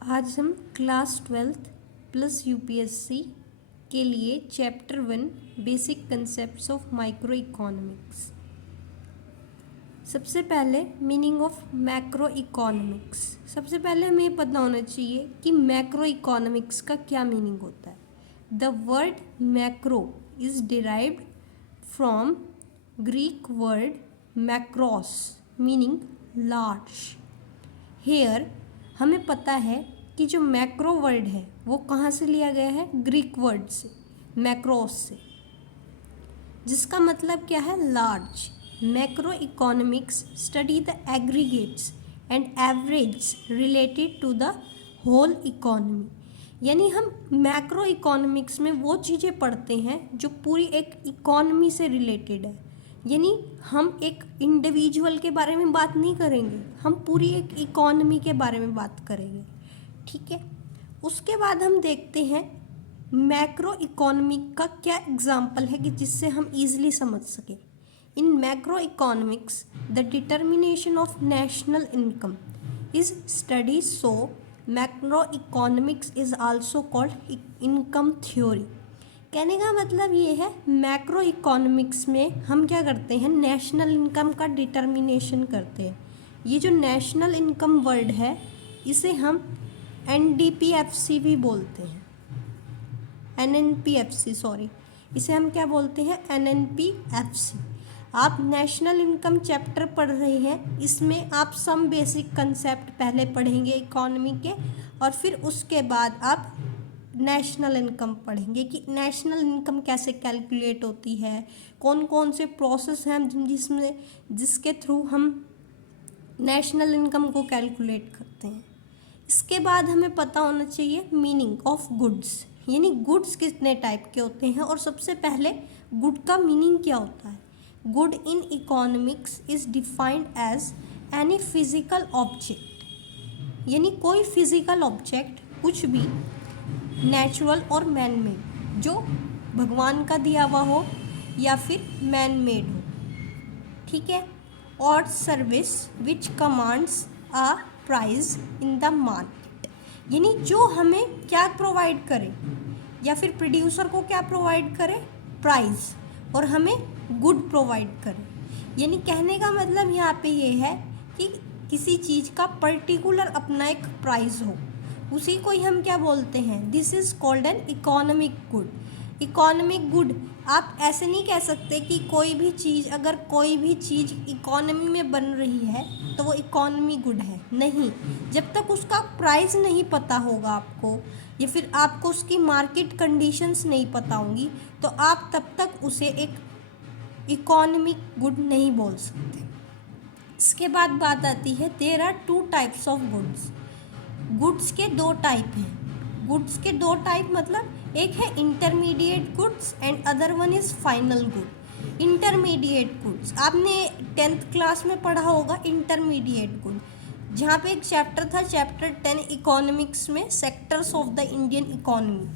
आज हम class 12th plus UPSC के लिए chapter 1 basic concepts of micro economics. सबसे पहले मीनिंग ऑफ मैक्रो इकोनॉमिक्स। सबसे पहले हमें ये पता होना चाहिए कि मैक्रो इकोनॉमिक्स का क्या मीनिंग होता है। The word macro is derived from Greek word macros meaning large. Here हमें पता है कि जो मैक्रो वर्ड है वो कहाँ से लिया गया है, ग्रीक वर्ड से, मैक्रोस से, जिसका मतलब क्या है, large. Macro economics study the aggregates and average related to the whole economy. यानी हम मैक्रो इकोनॉमिक्स में वो चीज़ें पढ़ते हैं जो पूरी एक इकोनॉमी से रिलेटेड है। यानी हम एक इंडिविजुअल के बारे में बात नहीं करेंगे, हम पूरी एक इकोनॉमी के बारे में बात करेंगे, ठीक है। उसके बाद हम देखते हैं मैक्रो इकोनॉमिक का क्या एग्जाम्पल है कि जिससे हम इजीली समझ सकें। इन macro economics the determination of national income is study, so macro economics is also called income theory. कहने का मतलब ये है, मैक्रो इकोनॉमिक्स में हम क्या करते हैं, नेशनल इनकम का डिटर्मिनेशन करते हैं। ये जो नेशनल इनकम वर्ड है इसे हम एनडीपीएफसी भी बोलते हैं, एनएनपीएफसी सॉरी, इसे हम क्या बोलते हैं, एनएनपीएफसी। आप नेशनल इनकम चैप्टर पढ़ रहे हैं, इसमें आप सम बेसिक कंसेप्ट पहले पढ़ेंगे इकोनॉमी के, और फिर उसके बाद आप नेशनल इनकम पढ़ेंगे कि नेशनल इनकम कैसे कैलकुलेट होती है, कौन कौन से प्रोसेस हैं जिसके थ्रू हम नेशनल इनकम को कैलकुलेट करते हैं। इसके बाद हमें पता होना चाहिए मीनिंग ऑफ गुड्स, यानी गुड्स कितने टाइप के होते हैं, और सबसे पहले गुड का मीनिंग क्या होता है। Good in economics is defined as any physical object, यानी कोई फिजिकल ऑब्जेक्ट, कुछ भी नेचुरल और मैन मेड, जो भगवान का दिया हुआ हो या फिर मैन मेड हो, ठीक है। और service which commands a price in the market, यानी जो हमें क्या प्रोवाइड करे, या फिर प्रोड्यूसर को क्या प्रोवाइड करे, प्राइस, और हमें गुड प्रोवाइड करे। यानी कहने का मतलब यहाँ पे ये है कि किसी चीज़ का पर्टिकुलर अपना एक प्राइस हो, उसी को ही हम क्या बोलते हैं, this is called an economic good. Economic good आप ऐसे नहीं कह सकते कि कोई भी चीज़, अगर कोई भी चीज़ इकोनॉमी में बन रही है तो वो इकोनॉमी गुड है, नहीं। जब तक उसका प्राइस नहीं पता होगा आपको, या फिर आपको उसकी मार्केट कंडीशंस नहीं पता होंगी, तो आप तब तक उसे एक इकोनॉमिक गुड नहीं बोल सकते। इसके बाद बात आती है, there are 2 types of goods. Goods के 2 टाइप हैं। गुड्स के 2 टाइप मतलब एक है intermediate goods and other one is final good. Intermediate goods आपने 10th क्लास में पढ़ा होगा, इंटरमीडिएट गुड, जहाँ पे एक चैप्टर था, चैप्टर 10 इकोनॉमिक्स में, sectors of the Indian economy,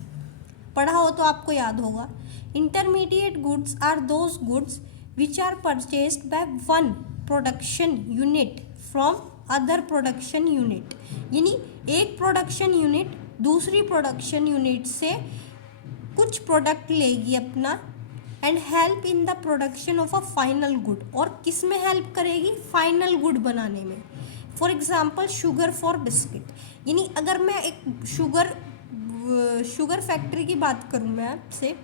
पढ़ा हो तो आपको याद होगा। Intermediate goods are those goods which are purchased by one production unit from other production unit, यानी एक प्रोडक्शन यूनिट दूसरी प्रोडक्शन यूनिट से कुछ प्रोडक्ट लेगी अपना, and help in the production of a final good, और किस में हेल्प करेगी, फाइनल गुड बनाने में। For example sugar for biscuit, यानी अगर मैं एक शुगर फैक्ट्री की बात करूँ मैं आपसे,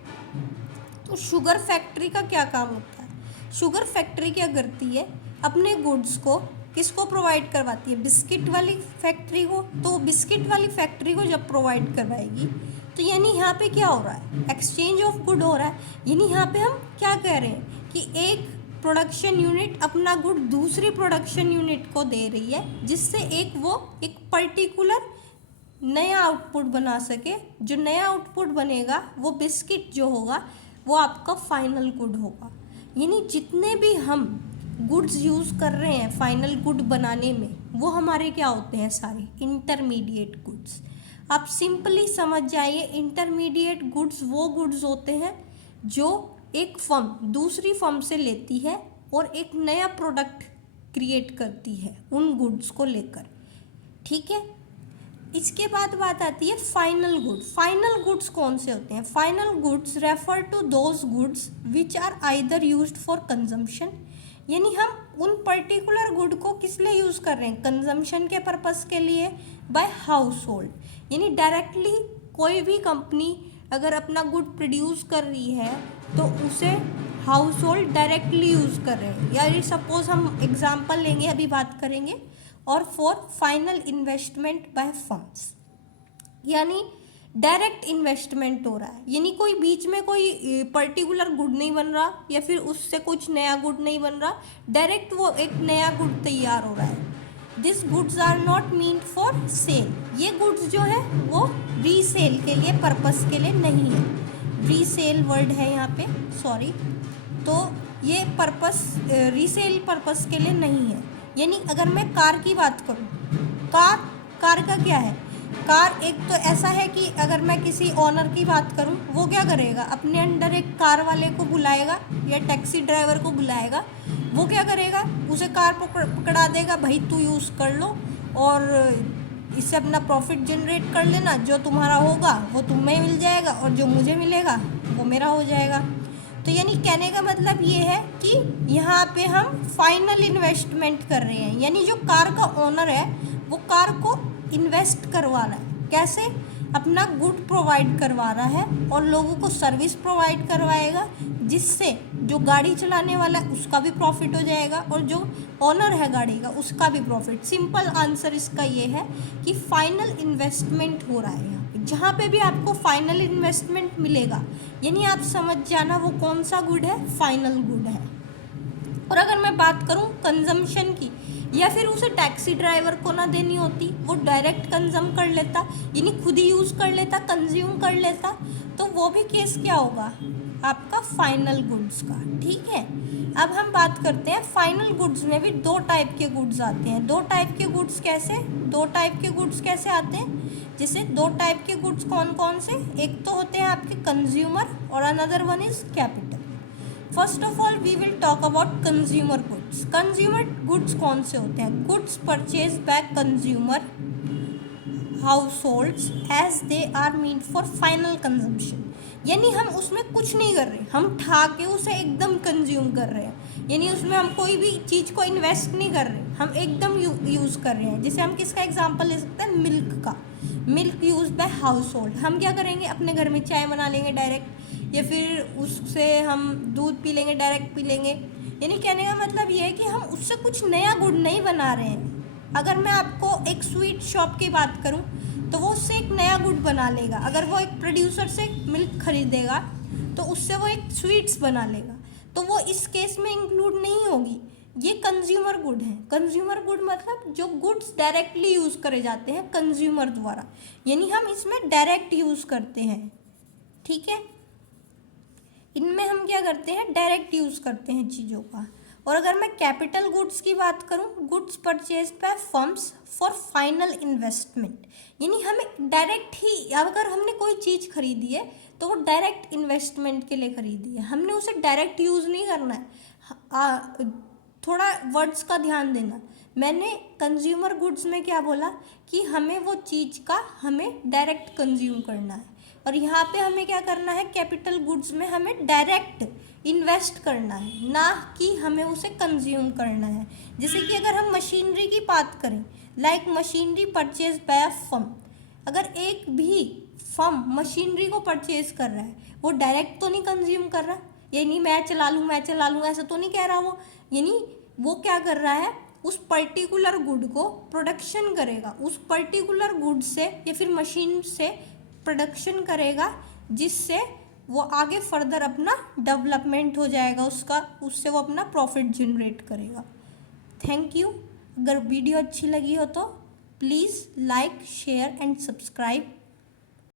तो शुगर फैक्ट्री का क्या काम होता है। शुगर फैक्ट्री क्या करती है, अपने गुड्स को किसको प्रोवाइड करवाती है, बिस्किट वाली फैक्ट्री को। तो बिस्किट वाली फैक्ट्री को जब प्रोवाइड करवाएगी तो यानी यहाँ पे क्या हो रहा है, एक्सचेंज ऑफ गुड हो रहा है। यानी यहाँ पे हम क्या कह रहे हैं कि एक प्रोडक्शन यूनिट अपना गुड दूसरी प्रोडक्शन यूनिट को दे रही है, जिससे वो एक पर्टिकुलर नया आउटपुट बना सके। जो नया आउटपुट बनेगा वो बिस्किट जो होगा वो आपका फाइनल गुड होगा। यानी जितने भी हम गुड्स यूज़ कर रहे हैं फाइनल गुड बनाने में, वो हमारे क्या होते हैं, सारे इंटरमीडिएट गुड्स। आप सिंपली समझ जाइए, इंटरमीडिएट गुड्स वो गुड्स होते हैं जो एक फर्म दूसरी फर्म से लेती है और एक नया प्रोडक्ट क्रिएट करती है उन गुड्स को लेकर, ठीक है। इसके बाद बात आती है फाइनल गुड। फाइनल गुड्स कौन से होते हैं? Final goods refer to those goods which are either used for consumption, यानी हम उन पर्टिकुलर गुड को किस लिए यूज़ कर रहे हैं? कंजम्पशन के पर्पस के लिए, बाय हाउस होल्ड, यानी डायरेक्टली कोई भी कंपनी अगर अपना गुड प्रोड्यूस कर रही है तो उसे हाउस होल्ड डायरेक्टली यूज़ कर रहे हैं। या सपोज हम एग्जांपल लेंगे, अभी बात करेंगे। और for final investment by firms, यानी डायरेक्ट इन्वेस्टमेंट हो रहा है, यानी कोई बीच में कोई पर्टिकुलर गुड नहीं बन रहा या फिर उससे कुछ नया गुड नहीं बन रहा, डायरेक्ट वो एक नया गुड तैयार हो रहा है। This goods are not meant for sale, ये गुड्स जो है वो रीसेल के लिए पर्पस के लिए नहीं है। रीसेल वर्ड है यहाँ पे, सॉरी, तो ये पर्पस रीसेल पर्पस के लिए नहीं है। यानी अगर मैं कार की बात करूँ, कार का क्या है? कार एक तो ऐसा है कि अगर मैं किसी ऑनर की बात करूं, वो क्या करेगा? अपने अंडर एक कार वाले को बुलाएगा या टैक्सी ड्राइवर को बुलाएगा। वो क्या करेगा? उसे कार पकड़ा देगा, भाई तू यूज़ कर लो और इससे अपना प्रॉफिट जनरेट कर लेना, जो तुम्हारा होगा वो तुम्हें मिल जाएगा और जो मुझे मिलेगा वो मेरा हो जाएगा। तो यानी कहने का मतलब ये है कि यहाँ पे हम फाइनल इन्वेस्टमेंट कर रहे हैं, यानी जो कार का ओनर है वो कार को इन्वेस्ट करवा रहा है। कैसे? अपना गुड प्रोवाइड करवा रहा है और लोगों को सर्विस प्रोवाइड करवाएगा, जिससे जो गाड़ी चलाने वाला है उसका भी प्रॉफिट हो जाएगा और जो ओनर है गाड़ी का उसका भी प्रॉफिट। सिंपल आंसर इसका ये है कि फाइनल इन्वेस्टमेंट हो रहा है यहाँ पे। जहाँ पे भी आपको फाइनल इन्वेस्टमेंट मिलेगा, यानी आप समझ जाना वो कौन सा गुड है? फाइनल गुड है। और अगर मैं बात करूँ कंजम्पशन की, या फिर उसे टैक्सी ड्राइवर को ना देनी होती, वो डायरेक्ट कंज्यूम कर लेता, यानी खुद ही यूज़ कर लेता, कंज्यूम कर लेता, तो वो भी केस क्या होगा? आपका फाइनल गुड्स का। ठीक है, अब हम बात करते हैं फाइनल गुड्स में भी दो टाइप के गुड्स आते हैं। दो टाइप के गुड्स कैसे आते हैं? जैसे दो टाइप के गुड्स कौन कौन से? एक तो होते हैं आपके कंज्यूमर और another one is capital. First of all we will talk about consumer goods. Consumer goods कौन से होते हैं? Goods purchase by consumer households as they are meant for final consumption, यानी हम उसमें कुछ नहीं कर रहे, हम ठा के उसे एकदम कंज्यूम कर रहे हैं, यानी उसमें हम कोई भी चीज़ को इन्वेस्ट नहीं कर रहे, हम एकदम यूज़ कर रहे हैं। जैसे हम किसका एग्जांपल ले सकते हैं? मिल्क का। Milk use by house hold, हम क्या करेंगे? अपने घर में चाय बना लेंगे डायरेक्ट, या फिर उससे हम दूध पी लेंगे, डायरेक्ट पी लेंगे। यानी कहने का मतलब ये है कि हम उससे कुछ नया गुड नहीं बना रहे हैं। अगर मैं आपको एक स्वीट शॉप की बात करूं तो वो उससे एक नया गुड बना लेगा। अगर वो एक प्रोड्यूसर से मिल्क खरीदेगा तो उससे वो एक स्वीट्स बना लेगा, तो वो इस केस में इंक्लूड नहीं होगी। ये कंज्यूमर गुड है। कंज्यूमर गुड मतलब जो गुड्स डायरेक्टली यूज़ करे जाते हैं कंज्यूमर द्वारा, यानी हम इसमें डायरेक्ट यूज़ करते हैं। ठीक है, इनमें हम क्या करते हैं? डायरेक्ट यूज़ करते हैं चीज़ों का। और अगर मैं कैपिटल गुड्स की बात करूं, goods purchase bye firms for final investment, यानी हमें डायरेक्ट ही, अगर हमने कोई चीज़ खरीदी है तो वो डायरेक्ट इन्वेस्टमेंट के लिए खरीदी है, हमने उसे डायरेक्ट यूज़ नहीं करना है। थोड़ा वर्ड्स का ध्यान देना, मैंने कंज्यूमर गुड्स में क्या बोला कि हमें वो चीज़ का हमें डायरेक्ट कंज्यूम करना है, और यहाँ पे हमें क्या करना है? कैपिटल गुड्स में हमें डायरेक्ट इन्वेस्ट करना है, ना कि हमें उसे कंज्यूम करना है। जैसे कि अगर हम मशीनरी की बात करें, like machinery purchase by a firm, अगर एक भी फर्म मशीनरी को परचेज कर रहा है, वो डायरेक्ट तो नहीं कंज्यूम कर रहा, यानी मैं चला लूँ ऐसा तो नहीं कह रहा वो, यानी वो क्या कर रहा है? उस पर्टिकुलर गुड को प्रोडक्शन करेगा, उस पर्टिकुलर गुड से या फिर मशीन से प्रोडक्शन करेगा, जिससे वो आगे फर्दर अपना डेवलपमेंट हो जाएगा उसका, उससे वो अपना प्रॉफिट जनरेट करेगा। Thank you. अगर वीडियो अच्छी लगी हो तो please like, share and subscribe.